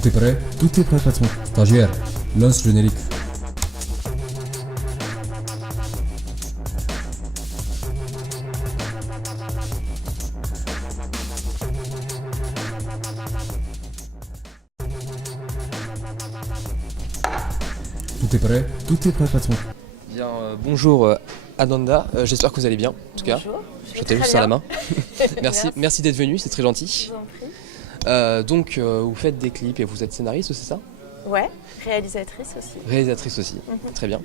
Tout est prêt? Tout est prêt, patron. Stagiaire, lance le générique. Tout est prêt? Tout est prêt, patron. Bien, bonjour Ananda, j'espère que vous allez bien en tout cas. Bonjour, Je t'ai juste à la main. Merci d'être venu, c'est très gentil. Je vous en prie. Donc vous faites des clips et vous êtes scénariste, c'est ça? Ouais, réalisatrice aussi. Réalisatrice aussi, très bien.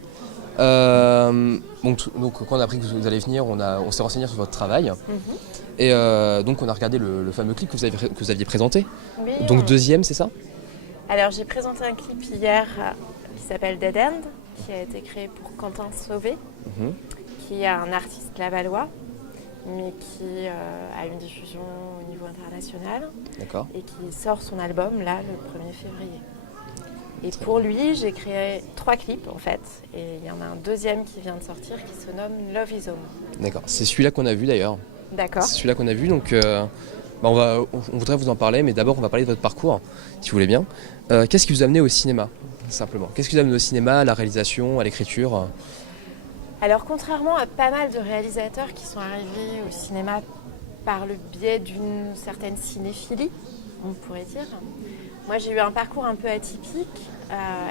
Donc quand on a appris que vous allez venir, on s'est renseigné sur votre travail. Et donc on a regardé le fameux clip que vous aviez présenté. Oui, Donc deuxième, c'est ça? Alors j'ai présenté un clip hier qui s'appelle Dead End, qui a été créé pour Quentin Sauvé, qui est un artiste lavallois, mais qui a une diffusion au niveau international. D'accord. Et qui sort son album là le 1er février. Et pour lui, j'ai créé 3 clips en fait, et il y en a un deuxième qui vient de sortir qui se nomme Love is Home. D'accord, c'est celui-là qu'on a vu d'ailleurs. D'accord. C'est celui-là qu'on a vu, donc on voudrait vous en parler, mais d'abord on va parler de votre parcours, si vous voulez bien. Qu'est-ce qui vous a amené au cinéma, simplement? Qu'est-ce qui vous a amené au cinéma, à la réalisation, à l'écriture? Alors contrairement à pas mal de réalisateurs qui sont arrivés au cinéma par le biais d'une certaine cinéphilie, on pourrait dire, moi j'ai eu un parcours un peu atypique,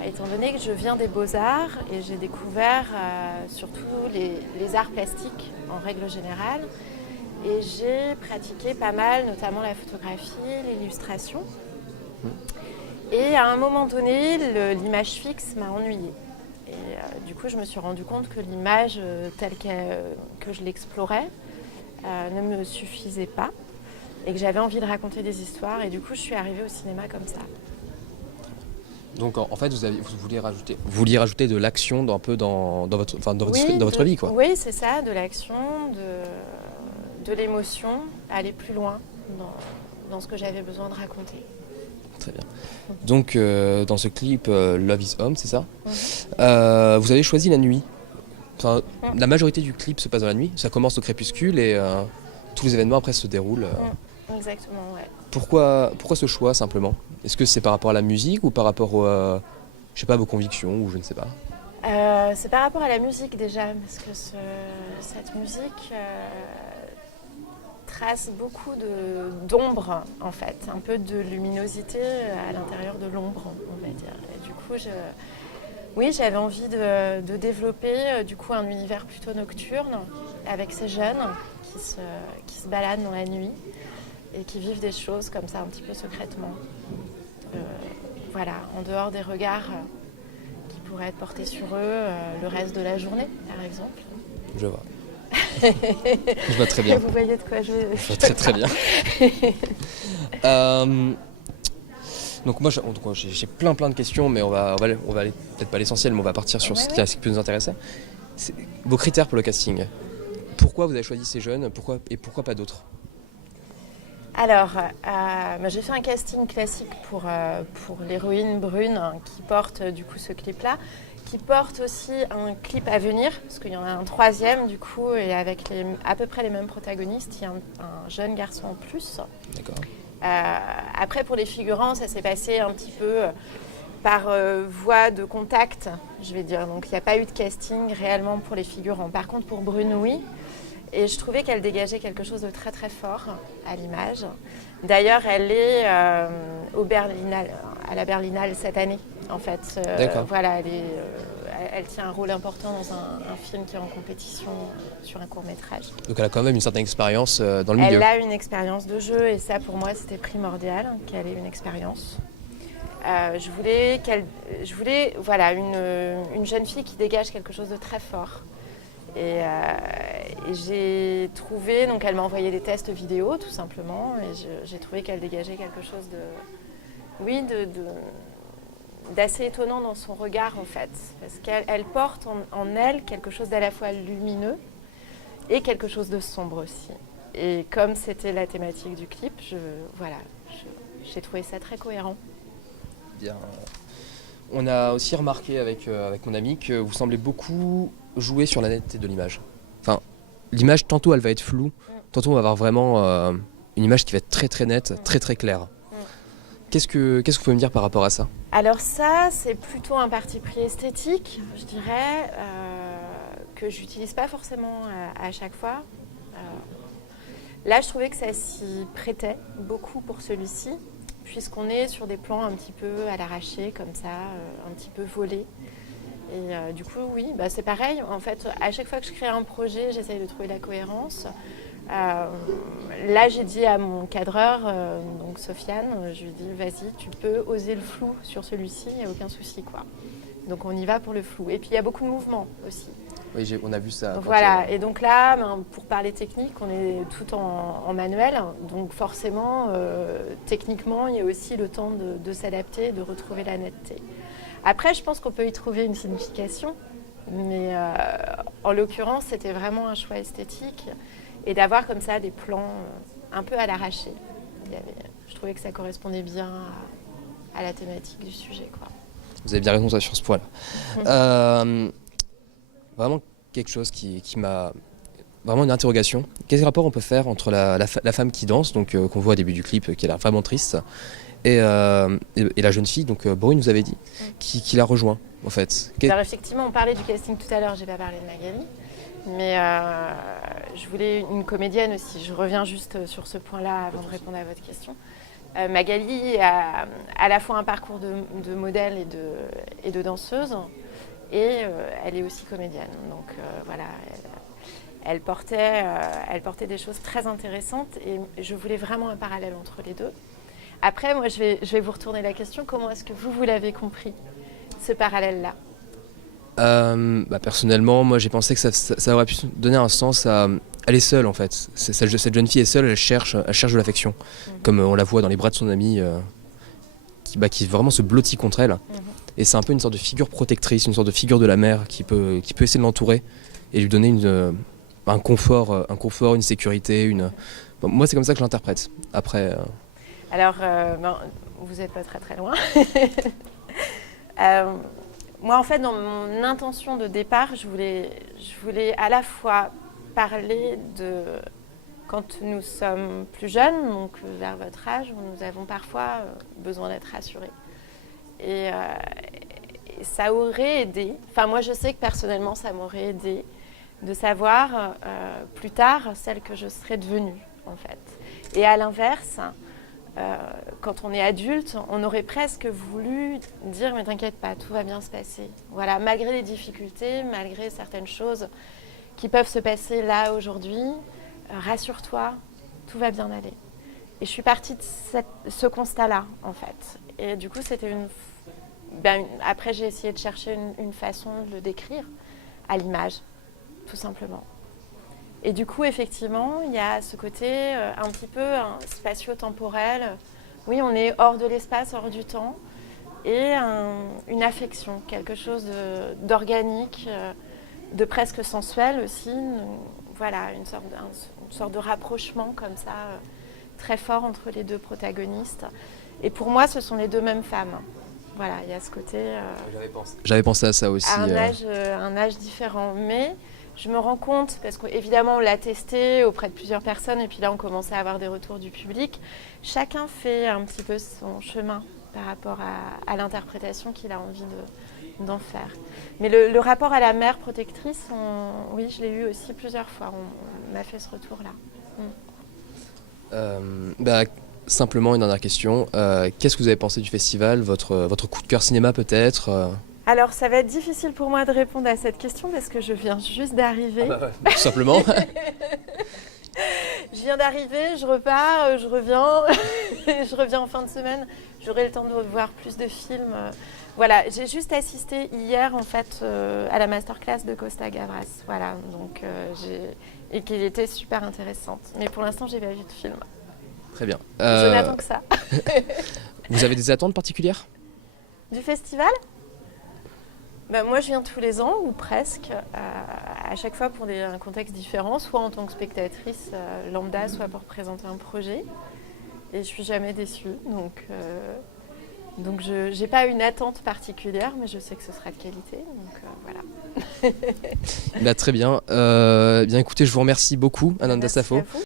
étant donné que je viens des Beaux-Arts et j'ai découvert surtout les arts plastiques en règle générale. Et j'ai pratiqué pas mal, notamment la photographie, l'illustration. Et à un moment donné, l'image fixe m'a ennuyée. Et du coup, je me suis rendu compte que l'image telle que je l'explorais ne me suffisait pas et que j'avais envie de raconter des histoires. Et du coup, je suis arrivée au cinéma comme ça. Donc en fait, vous vouliez rajouter de l'action dans votre vie, quoi. Oui, c'est ça, de l'action, de l'émotion, aller plus loin dans ce que j'avais besoin de raconter. Très bien. Donc dans ce clip Love is Home, c'est ça? Vous avez choisi la nuit. La majorité du clip se passe dans la nuit. Ça commence au crépuscule et tous les événements après se déroulent. Exactement, ouais. Pourquoi ce choix simplement? Est-ce que c'est par rapport à la musique ou par rapport vos convictions ou je ne sais pas? C'est par rapport à la musique déjà, parce que cette musique trace beaucoup d'ombre en fait, un peu de luminosité à l'intérieur de l'ombre, on va dire. Et du coup, j'avais envie de développer du coup un univers plutôt nocturne avec ces jeunes qui se baladent dans la nuit et qui vivent des choses comme ça un petit peu secrètement. Voilà, en dehors des regards qui pourraient être portés sur eux le reste de la journée, par exemple. Je vois. Je vois très bien. Vous voyez de quoi je vois très bien. Donc moi j'ai plein de questions, mais on va aller peut-être pas l'essentiel, mais on va partir sur ce qui peut nous intéresser. Vos critères pour le casting. Pourquoi vous avez choisi ces jeunes, pourquoi pas d'autres? Alors, j'ai fait un casting classique pour l'héroïne brune qui porte du coup ce clip-là, qui porte aussi un clip à venir, parce qu'il y en a un troisième du coup, et avec à peu près les mêmes protagonistes, il y a un jeune garçon en plus. D'accord. Après, pour les figurants, ça s'est passé un petit peu par voie de contact, je vais dire. Donc, il n'y a pas eu de casting réellement pour les figurants. Par contre, pour Brune, oui. Et je trouvais qu'elle dégageait quelque chose de très très fort à l'image. D'ailleurs, elle est à la Berlinale cette année, en fait. Voilà, elle tient un rôle important dans un film qui est en compétition sur un court-métrage. Donc elle a quand même une certaine expérience dans le milieu. Elle a une expérience de jeu et ça, pour moi, c'était primordial qu'elle ait une expérience. Je voulais une jeune fille qui dégage quelque chose de très fort. Et j'ai trouvé, donc elle m'a envoyé des tests vidéo tout simplement, et j'ai trouvé qu'elle dégageait quelque chose d'assez étonnant dans son regard en fait, parce qu'elle porte en elle quelque chose d'à la fois lumineux et quelque chose de sombre aussi. Et comme c'était la thématique du clip, j'ai trouvé ça très cohérent. Bien. On a aussi remarqué avec mon ami que vous semblez beaucoup jouer sur la netteté de l'image. Enfin, l'image, tantôt elle va être floue, tantôt on va avoir vraiment une image qui va être très très nette, très très claire. Qu'est-ce que vous pouvez me dire par rapport à ça? Alors ça, c'est plutôt un parti pris esthétique, je dirais, que j'utilise pas forcément à chaque fois. Là, je trouvais que ça s'y prêtait beaucoup pour celui-ci, puisqu'on est sur des plans un petit peu à l'arraché, comme ça, un petit peu volés. Et du coup, oui, c'est pareil. En fait, à chaque fois que je crée un projet, j'essaye de trouver la cohérence. Là, j'ai dit à mon cadreur, donc Sofiane, je lui ai dit, vas-y, tu peux oser le flou sur celui-ci, il n'y a aucun souci, quoi. Donc on y va pour le flou. Et puis il y a beaucoup de mouvements aussi. Oui, on a vu ça. Donc, voilà, et donc là, pour parler technique, on est tout en manuel. Donc forcément, techniquement, il y a aussi le temps de s'adapter, de retrouver la netteté. Après, je pense qu'on peut y trouver une signification. Mais en l'occurrence, c'était vraiment un choix esthétique. Et d'avoir comme ça des plans un peu à l'arraché. Je trouvais que ça correspondait bien à la thématique du sujet, quoi. Vous avez bien raison sur ce point-là. Vraiment quelque chose qui m'a... Vraiment une interrogation. Quel rapport on peut faire entre la femme qui danse, donc qu'on voit au début du clip, qui a l'air vraiment triste, et la jeune fille, donc Brune nous avait dit, qui la rejoint, en fait. Alors effectivement, on parlait du casting tout à l'heure, j'ai pas parlé de Magali. Mais je voulais une comédienne aussi. Je reviens juste sur ce point-là avant de répondre à votre question. Magali a à la fois un parcours de modèle et de danseuse, et elle est aussi comédienne. Donc voilà, elle portait des choses très intéressantes, et je voulais vraiment un parallèle entre les deux. Après, moi, je vais vous retourner la question. Comment est-ce que vous l'avez compris, ce parallèle-là ? Personnellement, moi j'ai pensé que ça aurait pu donner un sens à... Elle est seule en fait, cette jeune fille est seule, elle cherche de l'affection, comme on la voit dans les bras de son amie, qui vraiment se blottit contre elle. Et c'est un peu une sorte de figure protectrice, une sorte de figure de la mère qui peut essayer de l'entourer et lui donner un confort, une sécurité. Moi c'est comme ça que je l'interprète. Après... Alors, vous n'êtes pas très très loin. Moi, en fait, dans mon intention de départ, je voulais à la fois parler de quand nous sommes plus jeunes, donc vers votre âge, où nous avons parfois besoin d'être rassurés. Et ça aurait aidé, enfin moi je sais que personnellement ça m'aurait aidé de savoir plus tard celle que je serais devenue, en fait. Et à l'inverse, quand on est adulte, on aurait presque voulu dire « mais t'inquiète pas, tout va bien se passer ». Voilà, malgré les difficultés, malgré certaines choses qui peuvent se passer là aujourd'hui, rassure-toi, tout va bien aller. Et je suis partie de ce constat-là, en fait. Et du coup, c'était après, j'ai essayé de chercher une façon de le décrire à l'image, tout simplement. Et du coup, effectivement, il y a ce côté un petit peu spatio-temporel. Oui, on est hors de l'espace, hors du temps. Et une affection, quelque chose d'organique, de presque sensuel aussi. Voilà, une sorte de rapprochement comme ça, très fort entre les deux protagonistes. Et pour moi, ce sont les deux mêmes femmes. Voilà, il y a ce côté... J'avais pensé à ça aussi. À un âge différent. Mais je me rends compte, parce qu'évidemment, on l'a testé auprès de plusieurs personnes, et puis là, on commençait à avoir des retours du public. Chacun fait un petit peu son chemin par rapport à l'interprétation qu'il a envie d'en faire. Mais le rapport à la mère protectrice, oui, je l'ai eu aussi plusieurs fois. On m'a fait ce retour-là. Simplement, une dernière question. Qu'est-ce que vous avez pensé du festival ? Votre coup de cœur cinéma peut-être Alors, ça va être difficile pour moi de répondre à cette question parce que je viens juste d'arriver. Tout simplement. Je viens d'arriver, je repars, je reviens. Je reviens en fin de semaine. J'aurai le temps de voir plus de films. Voilà, j'ai juste assisté hier en fait à la masterclass de Costa Gavras. Voilà, donc et qui était super intéressante. Mais pour l'instant, j'ai pas vu de film. Très bien. Je n'attends que ça. Vous avez des attentes particulières ? Du festival ? Moi, je viens tous les ans, ou presque, à chaque fois pour un contexte différent, soit en tant que spectatrice lambda, soit pour présenter un projet. Et je suis jamais déçue. Donc je n'ai pas une attente particulière, mais je sais que ce sera de qualité. Donc voilà. Très bien. Bien écoutez, je vous remercie beaucoup, Ananda Safo. Merci à vous.